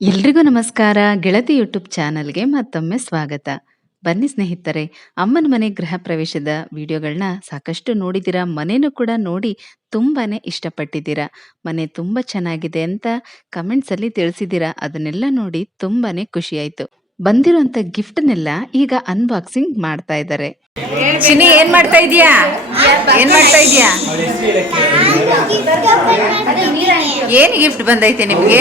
ಎಲ್ರಿಗೂ ನಮಸ್ಕಾರ. ಗೆಳತಿ ಯೂಟ್ಯೂಬ್ ಚಾನಲ್ಗೆ ಮತ್ತೊಮ್ಮೆ ಸ್ವಾಗತ. ಬನ್ನಿ ಸ್ನೇಹಿತರೆ, ಅಮ್ಮನ ಮನೆ ಗೃಹ ಪ್ರವೇಶದ ವಿಡಿಯೋಗಳನ್ನ ಸಾಕಷ್ಟು ನೋಡಿದ್ದೀರಾ? ಮನೆನೂ ಕೂಡ ನೋಡಿ ತುಂಬಾನೇ ಇಷ್ಟಪಟ್ಟಿದ್ದೀರಾ? ಮನೆ ತುಂಬ ಚೆನ್ನಾಗಿದೆ ಅಂತ ಕಮೆಂಟ್ಸಲ್ಲಿ ತಿಳಿಸಿದ್ದೀರಾ? ಅದನ್ನೆಲ್ಲ ನೋಡಿ ತುಂಬಾನೇ ಖುಷಿಯಾಯಿತು. ಬಂದಿರುವಂತ ಗಿಫ್ಟ್ನೆಲ್ಲ ಈಗ ಅನ್ಬಾಕ್ಸಿಂಗ್ ಮಾಡ್ತಾ ಇದ್ದಾರೆ. ಚಿನ್ನಿ ಏನ್ ಮಾಡ್ತಾ ಇದೀಯಾ? ಏನ್ ಮಾಡ್ತಾ ಇದೀಯಾ? ಏನ್ ಗಿಫ್ಟ್ ಬಂದೈತೆ ನಿಮ್ಗೆ?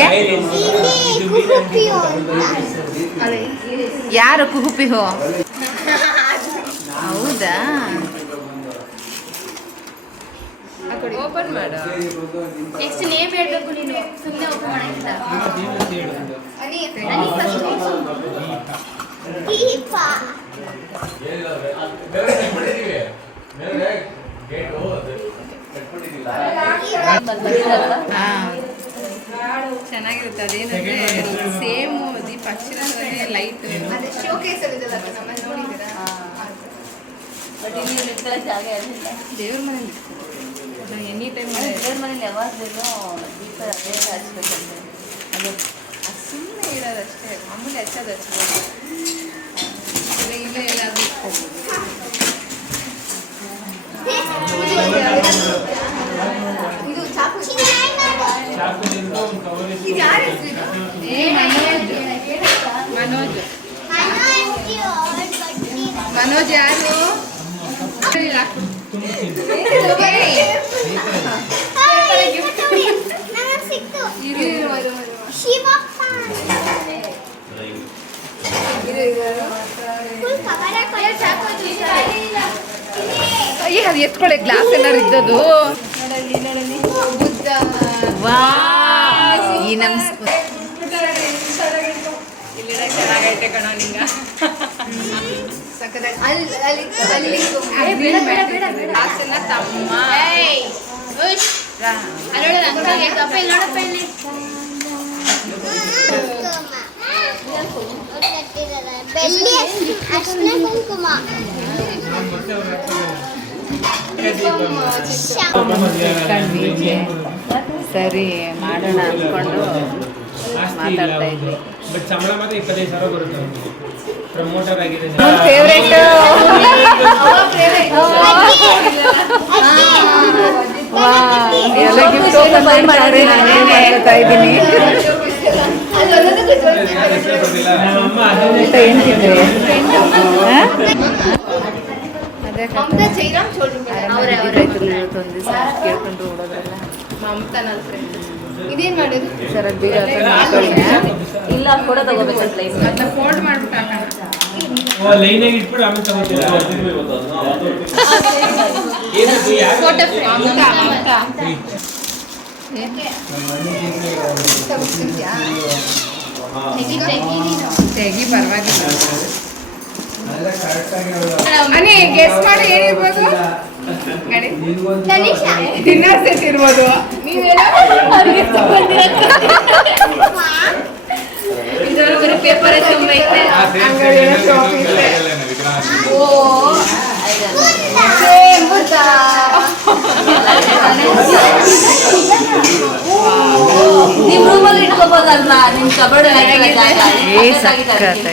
ಯಾರು ಕುಹುಪಿ ಹೋ? ಹೌದಾ? ನೆಕ್ಸ್ಟ್ ನೇಮ್ ಹೇಳ್ಬೇಕು ನೀನು. ಸುಮ್ಮನೆ ಓಪನ್ ಮಾಡಂಗಿಲ್ಲ ಹಾ ಚೆನ್ನಾಗಿರುತ್ತೆ ಅದೇನಂದ್ರೆ ಸೇಮ್ ದೀಪ ಹಚ್ಚಿರ ಲೈಟ್ ಶೋಕೇಸ್ ಅಲ್ಲಿ ಎನಿ ಟೈಮ್ ದೇವ್ರ ಮನೇಲಿ. ಮನೆ ಎನಿ ಟೈಮ್ ಅದು ಸುಮ್ಮನೆ ಇರೋದು ಅಷ್ಟೇ ಮಾಮೂಲಿ ಹಚ್ಚೋದು ಹಚ್ಬೋದು ಇಲ್ಲ ಇಲ್ಲ ಇಲ್ಲ ಅದು ಇದು ಚಾಕು ಇದು ಯಾರ ಹೆಸರು ಇದು ಏ ಮನೋಜ್ ಮನೋಜ್ ಮನೋಜ್ ಯಾರು? ಈಗ ಅದು ಎತ್ಕೊಳ್ಳಿ ಗ್ಲಾಸ್ ಏನಾರು ಇದ್ದದು ಈ ನಮ್ಮ ಚೆನ್ನಾಗೈತೆ ಕಣೋ ನಿಂಗ. ತಮ್ಮ. ಬೆಳ್ಳಿ ಅರ್ಶಿನ ಕುಂಕುಮ ಸರಿ ಮಾಡೋಣ ಅಂದ್ಕೊಂಡು ಮಾತಾಡ್ತಾ ಇದ್ವಿ. ಪ್ರಮೋಟರ್ ಆಗಿದೆ ಫೇವ್ರೇಟ್ ಎಲ್ಲ ಗಿಫ್ಟ್ ಓಪನ್ ಮಾಡಿ ಇದ್ದೀನಿ. ಅದೇ ಅವರೇ ಅವರೇ ಒಂದು ದಿವಸ. ಕೇಳ್ಕೊಂಡು ಓಡೋದ್ರಲ್ಲ ಮಮತಾ ನನ್ನ ಫ್ರೆಂಡ್ ಇದೇನ್ ಮಾಡೋದು? ಸರ್ ಅದು ಬೀಗ ಹಾಕೊಳ್ಳಿ ಇಲ್ಲ ಕೂಡ ತಗೋಬೇಕಂತ ಪ್ಲೇಸ್ ಅದನ್ನ ಫೋಲ್ಡ್ ಮಾಡ್ಬಿಟ್ಟು ಹಾಕೋಣ ಆಮೇಲೆ ಫೋಟೋ ಫ್ರೇಮ್ ತೆಗಿ ತೆಗಿ ತೆಗಿ ಪರವಾಗಿಲ್ಲ. ಗೆಸ್ ಮಾಡಿ ಏನಿರ್ಬೋದು? ಇರ್ಬೋದು. ನೀವೇನೋ ಪೇಪರ್ ನಿಮ್ ರೂಮಲ್ಲಿ ಇಟ್ಕೋಬೋದಲ್ವಾ ನಿಮ್ ಅಂತ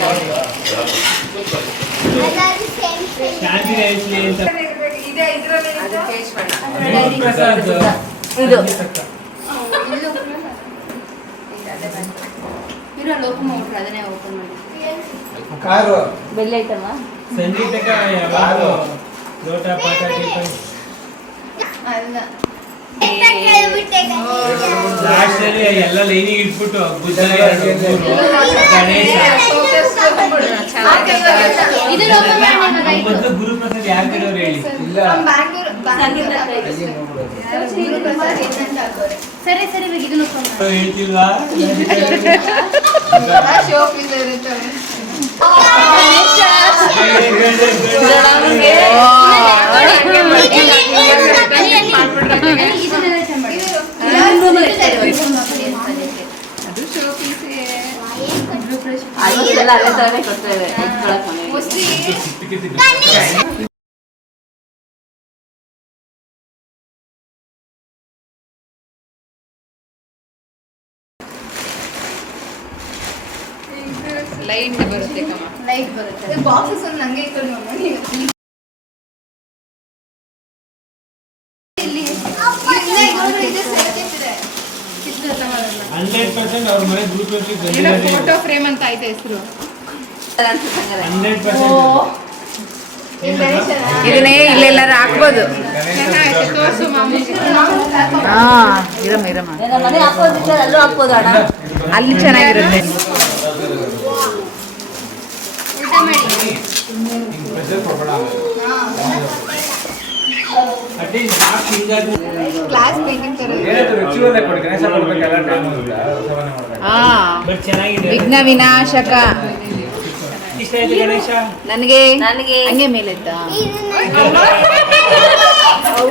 ಇದೆ ಇದ್ರಲ್ಲಿ ಇದು. ಇರೋ ಓಪನ್ ಮಾಡ್ಬಿಟ್ರು ಅದನ್ನೇ ಓಪನ್ ಮಾಡಿ ಕಾರು. ಬೆಳ್ಳಿ ಐಟಮ್ಮ ಸಂಗೀತಕ ಯಾವಾಗಲೂ ಲೋಟ ಟಿಫನ್ ಅಲ್ಲ. ಲಾಸ್ಟ್ ಅಲ್ಲಿ ಎಲ್ಲ ಲೈನಿಗೆ ಇಟ್ಬಿಟ್ಟು ಬುದ್ಧ ಗಣೇಶ. ಮೊದಲು ಗುರುಪ್ರಸಾದ್ ಯಾರ ಹೇಳಿ? ಗುರುಪ್ರಸಾದ್ ಏನಂತ ಹಾಕೋರೆ ಸರಿ ಸರಿ ಇವಾಗ ಇದನ್ನ ಹೇಳ್ತಿಲ್ವಾ? ಅದು ಶೋ ಪೀಸ್ ಎಲ್ಲ ಅದೇ ತರನೇ ಕೊಡ್ತೇವೆ ಲೈಟ್ ಬರುತ್ತೆ ಕಮ್ಮ ಲೈಟ್ ಬರುತ್ತೆ ಬಾಕ್ಸಸ್ ಒಂದು ನಂಗೆ ಇಟ್ಕೊಂಡು ನೋಡಿ ಹಂಡ್ರೆಡ್ ಪರ್ಸೆಂಟ್ ಅವ್ರ ಮನೆ ಗ್ರೂಪ್ ಫೋಟೋ ಫ್ರೇಮ್ ಅಂತ ಐತೆ ಹೆಸರು. ಇದನ್ನೇ ಇಲ್ಲೆಲ್ಲಾರು ಹಾಕ್ಬೋದು. ಹಾ ಇರಮ್ಮ ಇರಮ್ಮ. ಅಲ್ಲೂ ಅಣ್ಣ. ಅಲ್ಲಿ ಚೆನ್ನಾಗಿರುತ್ತೆ. ವಿಘ್ನ ವಿನಾಶಕ. ಆಯ್ತು ಗಣೇಶ. ನನಗೆ? ನನಗೆ? ಹಂಗೆ ಮೇಲೆತ್ತ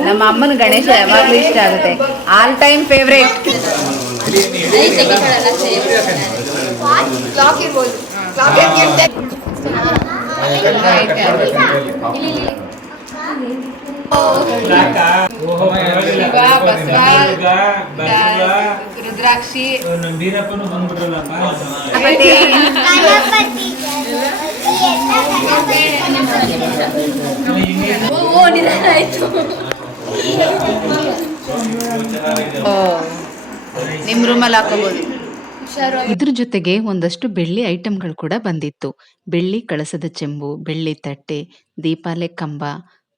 ನಮ್ಮ ಅಮ್ಮನ ಗಣೇಶ ಯಾವಾಗಲೂ ಇಷ್ಟ ಆಗುತ್ತೆ. ಆಲ್ ಟೈಮ್ ಫೇವ್ರೇಟ್ ರುದ್ರಾಕ್ಷಿ. ನಮ್ಮ ಬೀರಪ್ಪನು ಬಂದ್ಬಿಟ್ರಲ್ಲಪ್ಪ ಮತ್ತೆ ಗಣಪತಿ ಈ ಎಲ್ಲ ಗಣಪತಿ ಓ ಓ ನಿಧಾನ ಆಯ್ತು ಓ, ಇದ್ರ ಜೊತೆಗೆ ಒಂದಷ್ಟು ಬೆಳ್ಳಿ ಐಟಮ್ಗಳು ಕೂಡ ಬಂದಿತ್ತು. ಬೆಳ್ಳಿ ಕಳಸದ ಚೆಂಬು, ಬೆಳ್ಳಿ ತಟ್ಟೆ, ದೀಪಾಲೆ ಕಂಬ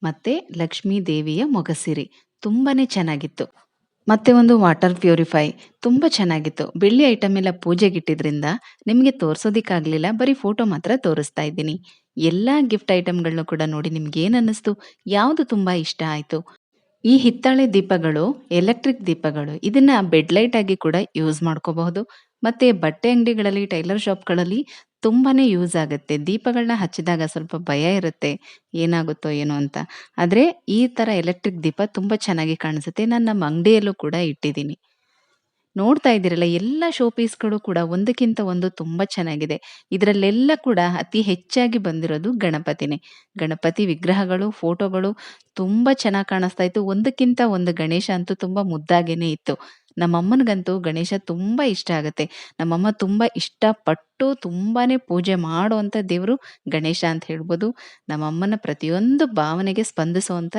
ಮತ್ತೆ ಲಕ್ಷ್ಮೀ ದೇವಿಯ ಮೊಗಸಿರಿ. ತುಂಬಾನೇ ಚೆನ್ನಾಗಿತ್ತು. ಮತ್ತೆ ಒಂದು ವಾಟರ್ ಪ್ಯೂರಿಫೈ. ತುಂಬಾ ಚೆನ್ನಾಗಿತ್ತು. ಬೆಳ್ಳಿ ಐಟಮ್ ಎಲ್ಲ ಪೂಜೆಗಿಟ್ಟಿದ್ರಿಂದ ನಿಮಗೆ ತೋರಿಸೋದಿಕ್ಕಾಗಲಿಲ್ಲ. ಬರೀ ಫೋಟೋ ಮಾತ್ರ ತೋರಿಸ್ತಾ ಇದ್ದೀನಿ. ಎಲ್ಲ ಗಿಫ್ಟ್ ಐಟಮ್ಗಳನ್ನೂ ಕೂಡ ನೋಡಿ ನಿಮ್ಗೆ ಏನ್ ಅನ್ನಿಸ್ತು? ಯಾವುದು ತುಂಬಾ ಇಷ್ಟ ಆಯ್ತು? ಈ ಹಿತ್ತಾಳೆ ದೀಪಗಳು ಎಲೆಕ್ಟ್ರಿಕ್ ದೀಪಗಳು, ಇದನ್ನ ಬೆಡ್ ಲೈಟ್ ಆಗಿ ಕೂಡ ಯೂಸ್ ಮಾಡ್ಕೋಬಹುದು. ಮತ್ತೆ ಬಟ್ಟೆ ಅಂಗಡಿಗಳಲ್ಲಿ, ಟೈಲರ್ ಶಾಪ್ಗಳಲ್ಲಿ ತುಂಬಾನೇ ಯೂಸ್ ಆಗುತ್ತೆ. ದೀಪಗಳನ್ನ ಹಚ್ಚಿದಾಗ ಸ್ವಲ್ಪ ಭಯ ಇರುತ್ತೆ. ಏನಾಗುತ್ತೋ ಏನೋ ಅಂತ. ಆದರೆ ಈ ಥರ ಎಲೆಕ್ಟ್ರಿಕ್ ದೀಪ ತುಂಬ ಚೆನ್ನಾಗಿ ಕಾಣಿಸುತ್ತೆ. ನಾನು ನಮ್ಮ ಅಂಗಡಿಯಲ್ಲೂ ಕೂಡ ಇಟ್ಟಿದ್ದೀನಿ. ನೋಡ್ತಾ ಇದ್ದೀರಲ್ಲ, ಎಲ್ಲ ಶೋ ಪೀಸ್ಗಳು ಕೂಡ ಒಂದಕ್ಕಿಂತ ಒಂದು ತುಂಬ ಚೆನ್ನಾಗಿದೆ. ಇದರಲ್ಲೆಲ್ಲ ಕೂಡ ಅತಿ ಹೆಚ್ಚಾಗಿ ಬಂದಿರೋದು ಗಣಪತಿನೇ. ಗಣಪತಿ ವಿಗ್ರಹಗಳು, ಫೋಟೋಗಳು ತುಂಬ ಚೆನ್ನಾಗಿ ಕಾಣಿಸ್ತಾ ಇತ್ತು. ಒಂದಕ್ಕಿಂತ ಒಂದು ಗಣೇಶ ಅಂತೂ ತುಂಬ ಮುದ್ದಾಗೇನೆ ಇತ್ತು. ನಮ್ಮಮ್ಮನಿಗಂತೂ ಗಣೇಶ ತುಂಬ ಇಷ್ಟ ಆಗುತ್ತೆ. ನಮ್ಮಮ್ಮ ತುಂಬ ಇಷ್ಟಪಟ್ಟು ತುಂಬಾನೇ ಪೂಜೆ ಮಾಡುವಂಥ ದೇವರು ಗಣೇಶ ಅಂತ ಹೇಳ್ಬೋದು. ನಮ್ಮಮ್ಮನ ಪ್ರತಿಯೊಂದು ಭಾವನೆಗೆ ಸ್ಪಂದಿಸುವಂಥ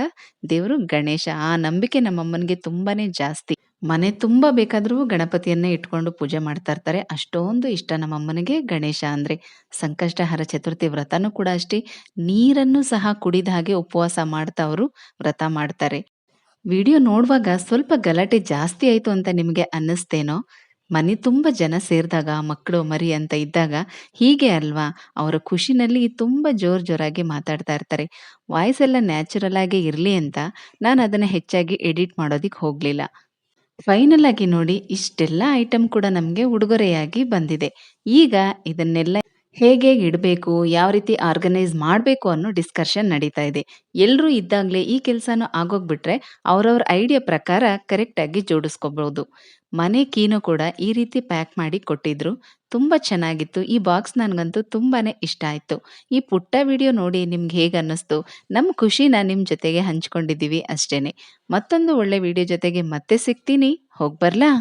ದೇವರು ಗಣೇಶ. ಆ ನಂಬಿಕೆ ನಮ್ಮಮ್ಮನಿಗೆ ತುಂಬಾನೇ ಜಾಸ್ತಿ. ಮನೆ ತುಂಬ ಬೇಕಾದರೂ ಗಣಪತಿಯನ್ನೇ ಇಟ್ಕೊಂಡು ಪೂಜೆ ಮಾಡ್ತಾ ಇರ್ತಾರೆ. ಅಷ್ಟೊಂದು ಇಷ್ಟ ನಮ್ಮಮ್ಮನಿಗೆ ಗಣೇಶ ಅಂದರೆ. ಸಂಕಷ್ಟಹರ ಚತುರ್ಥಿ ವ್ರತನೂ ಕೂಡ ಅಷ್ಟೇ. ನೀರನ್ನು ಸಹ ಕುಡಿದ ಹಾಗೆ ಉಪವಾಸ ಮಾಡ್ತಾ ಅವರು ವ್ರತ ಮಾಡ್ತಾರೆ. ವಿಡಿಯೋ ನೋಡುವಾಗ ಸ್ವಲ್ಪ ಗಲಾಟೆ ಜಾಸ್ತಿ ಆಯಿತು ಅಂತ ನಿಮಗೆ ಅನ್ನಿಸ್ತೇನೋ? ಮನೆ ತುಂಬ ಜನ ಸೇರಿದಾಗ ಮಕ್ಕಳು ಮರಿ ಅಂತ ಇದ್ದಾಗ ಹೀಗೆ ಅಲ್ವಾ? ಅವರ ಖುಷಿನಲ್ಲಿ ತುಂಬ ಜೋರ್ ಜೋರಾಗಿ ಮಾತಾಡ್ತಾ ಇರ್ತಾರೆ. ವಾಯ್ಸ್ ಎಲ್ಲ ನ್ಯಾಚುರಲ್ ಆಗಿ ಇರಲಿ ಅಂತ ನಾನು ಅದನ್ನು ಹೆಚ್ಚಾಗಿ ಎಡಿಟ್ ಮಾಡೋದಕ್ಕೆ ಹೋಗಲಿಲ್ಲ. ಫೈನಲ್ ಆಗಿ ನೋಡಿ, ಇಷ್ಟೆಲ್ಲ ಐಟಮ್ ಕೂಡ ನಮಗೆ ಉಡುಗೊರೆಯಾಗಿ ಬಂದಿದೆ. ಈಗ ಇದನ್ನೆಲ್ಲ ಹೇಗೆ ಇಡಬೇಕು, ಯಾವ ರೀತಿ ಆರ್ಗನೈಸ್ ಮಾಡಬೇಕು ಅನ್ನೋ ಡಿಸ್ಕಷನ್ ನಡೀತಾ ಇದೆ. ಎಲ್ಲರೂ ಇದ್ದಾಗಲೇ ಈ ಕೆಲಸನೂ ಆಗೋಗ್ಬಿಟ್ರೆ ಅವ್ರವ್ರ ಐಡಿಯಾ ಪ್ರಕಾರ ಕರೆಕ್ಟಾಗಿ ಜೋಡಿಸ್ಕೋಬಹುದು ಮನೆ ಕೀನು ಕೂಡ ಈ ರೀತಿ ಪ್ಯಾಕ್ ಮಾಡಿ ಕೊಟ್ಟಿದ್ರು. ತುಂಬ ಚೆನ್ನಾಗಿತ್ತು. ಈ ಬಾಕ್ಸ್ ನನಗಂತೂ ತುಂಬಾ ಇಷ್ಟ ಆಯಿತು. ಈ ಪುಟ್ಟ ವಿಡಿಯೋ ನೋಡಿ ನಿಮ್ಗೆ ಹೇಗೆ ಅನ್ನಿಸ್ತು? ನಮ್ಮ ಖುಷಿನ ನಿಮ್ಮ ಜೊತೆಗೆ ಹಂಚ್ಕೊಂಡಿದ್ದೀವಿ ಅಷ್ಟೇ ಮತ್ತೊಂದು ಒಳ್ಳೆ ವಿಡಿಯೋ ಜೊತೆಗೆ ಮತ್ತೆ ಸಿಗ್ತೀನಿ. ಹೋಗ್ಬರ್ಲಾ